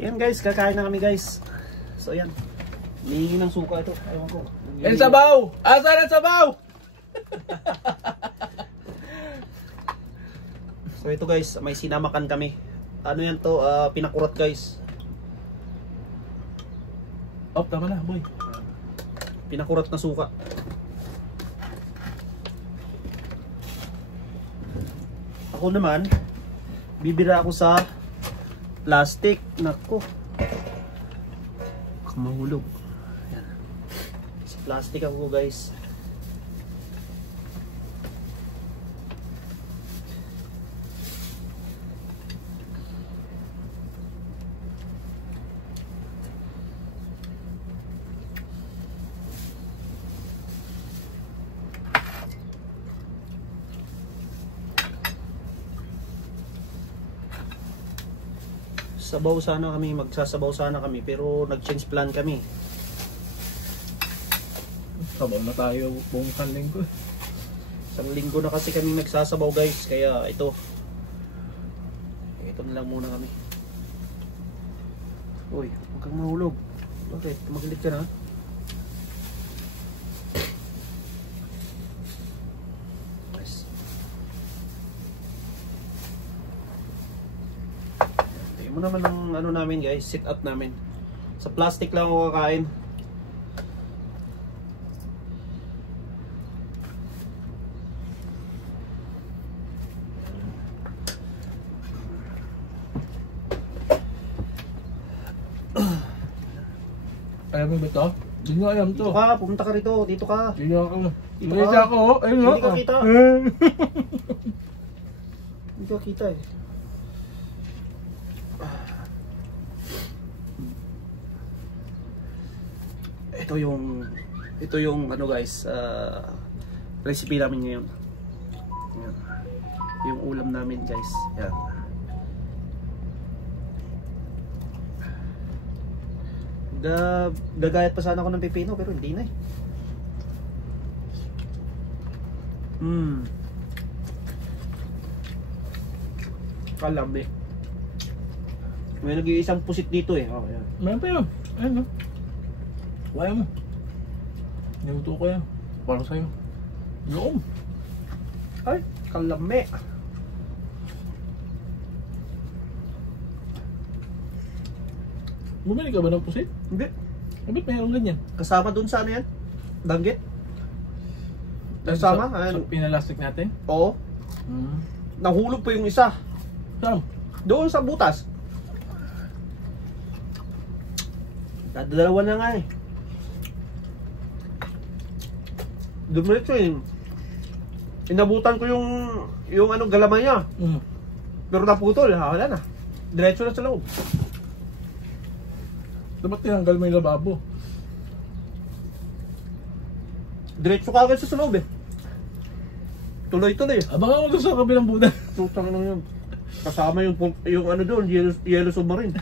Ayan guys, kakain na kami guys. So ayan, hihingi ng suka ito. Ewan ko. El sabaw! Asan ang sabaw? So ito guys, may sinamakan kami. Ano yan to, pinakurat guys. Oh, tama na boy. Pinakurat na suka. Ako naman, bibira ako sa plastic. Nako, mahulog. Ayan. Sa plastic ako guys. Sabaw sana kami, magsasabaw sana kami, pero nag-change plan kami. Sabaw na tayo buong linggo. Isang linggo na kasi kami nagsasabaw guys, kaya ito na lang muna kami. Uy, huwag kang mahulog. Bakit? Magalit ka na? Nice. Tingnan mo naman ang ano namin guys, sit up namin. Sa plastic lang ako kakain. Alam mo ba ito? Hindi nga alam to. Dito ka, pumunta ka rito, dito ka. Hindi ako. Dito Hindi ka. ako. Ayun nga. Hindi ka kita. Hindi ka kita eh. Ito yung ano guys, recipe namin ngayon. Yan. Yung ulam namin guys. Yan. Gagayat pa sana ako ng pipino pero hindi na eh. Kalami. May nag-iisang pusit dito eh. Oh, yan. Meron pa yun. Ayun no. Waya mo. Niluto ko yan. Para sa'yo. Noom. Ay, kalami. Bumili ka ba ng pusit? Hindi. Bakit mayroong ganyan? Kasama dun sa ano yan? Danggit? Kasama? Sa pinalastik natin? Oo. Nahulog pa yung isa. Saan? Doon sa butas. Dalawa na nga eh. Dumiretso eh. Inabutan ko yung ano galamay niya. Pero naputol, wala na. Diretso na sa loob. Dapat tinanggal mo yung lababo. Diretso ka agad sa loob eh. Tuloy-tuloy. Abangan mo doon sa kabilang budan. Tutang na yun. Kasama yung ano doon, yellow submarine.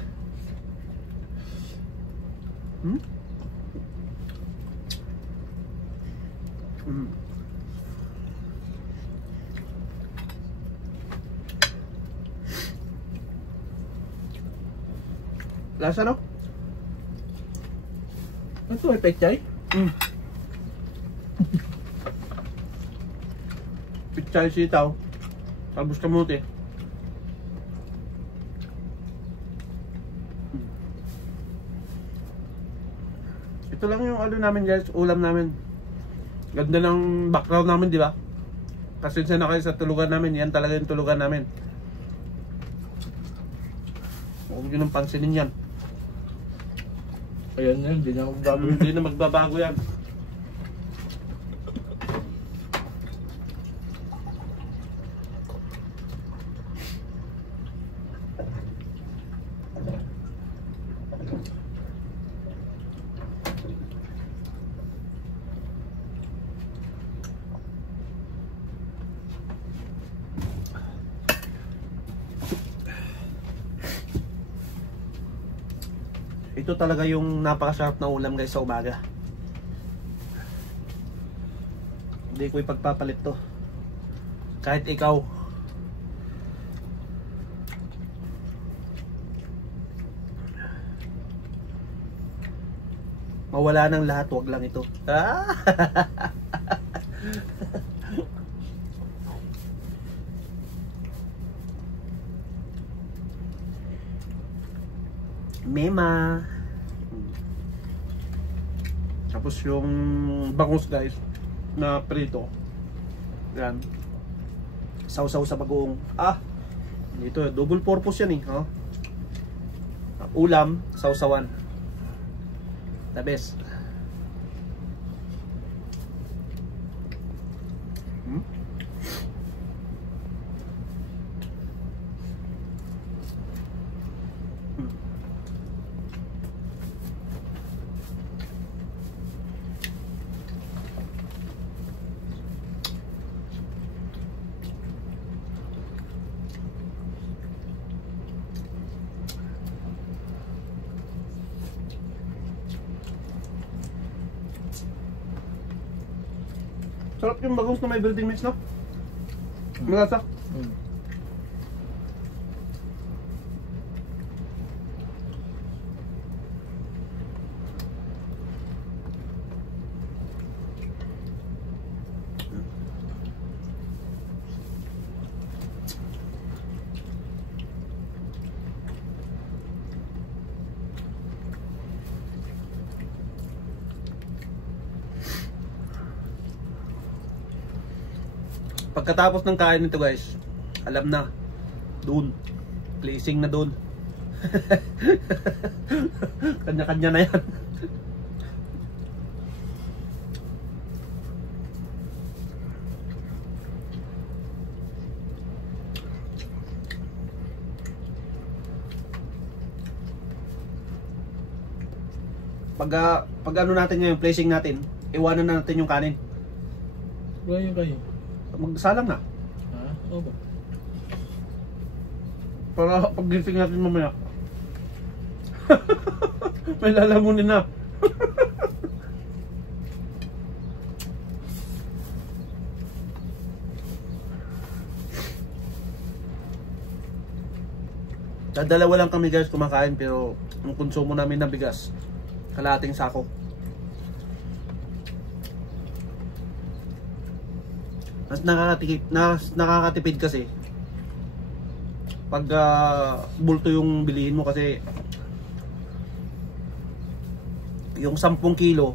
Lasa no? Ito may pechay? Pichay sitaw. Talbos kamote. Ito lang yung ano namin guys, ulam namin. Ganda ng background namin, di ba? Pasensya na kayo sa tulugan namin. Yan talaga yung tulugan namin. Huwag nyo nang pansinin yan. Ayan yan, hindi na magbabago. Hindi na magbabago yan. Ito talaga yung napakasarap na ulam guys sa umaga. Hindi ko ipagpapalit to. Kahit ikaw. Mawala ng lahat, wag lang ito. Ah! Mema. Tapos yung bangus guys na prito. Yan. Sausaw sa bagoong. Ah! Dito, double purpose yan eh. Oh. Ulam, sausawan. The best. Hmm? Hmm. Sarap yung bangus na may building mix, no? Malasa. Pagkatapos ng kain nito guys, alam na, doon, placing na doon. Kanya-kanya na yan. Pag ano natin ngayon, placing natin, iwanan na natin yung kanin. Wala yung kayo? Magsalang na. Ha? Oo ba? Para pag-gising natin mamaya. May lalamunin na. Dalawa lang kami guys kumakain pero ang konsumo namin ng bigas, kalahating sako. Mas nakakatipid kasi pag bulto yung bilihin mo kasi yung 10 kilo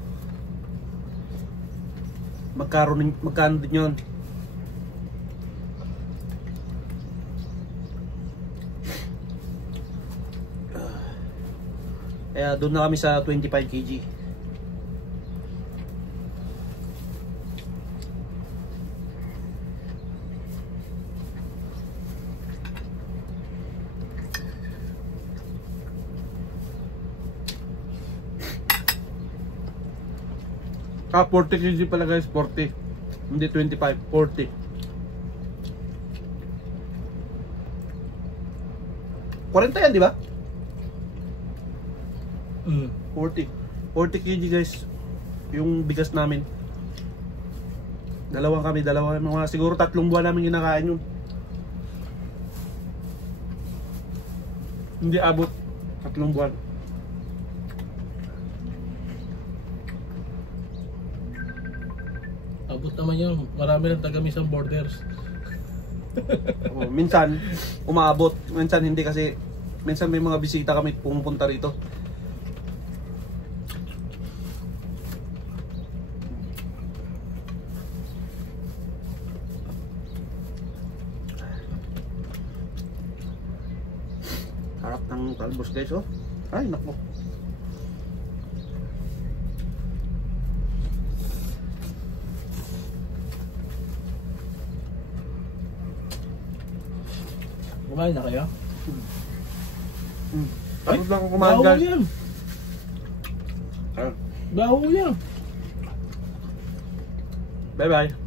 magkano din yun? Kaya doon na kami sa 25 kg. Ah, 40 kg pala guys, 40. Hindi 25, 40. 40 yan, di ba? 40 kg guys yung bigas namin. Dalawa mga siguro 3 buwan namin kinakain yun. Hindi abot 3 buwan. Abot naman yun. Marami ng taga-Misang Borders. Oh, minsan umaabot, minsan hindi kasi minsan may mga bisita kami pumupunta rito. Harap ng talbos guys, oh. Ay, naku. Kumain na kayo? Ay, lang ako kumain guys. Baho yan. Baho yan. Bye bye.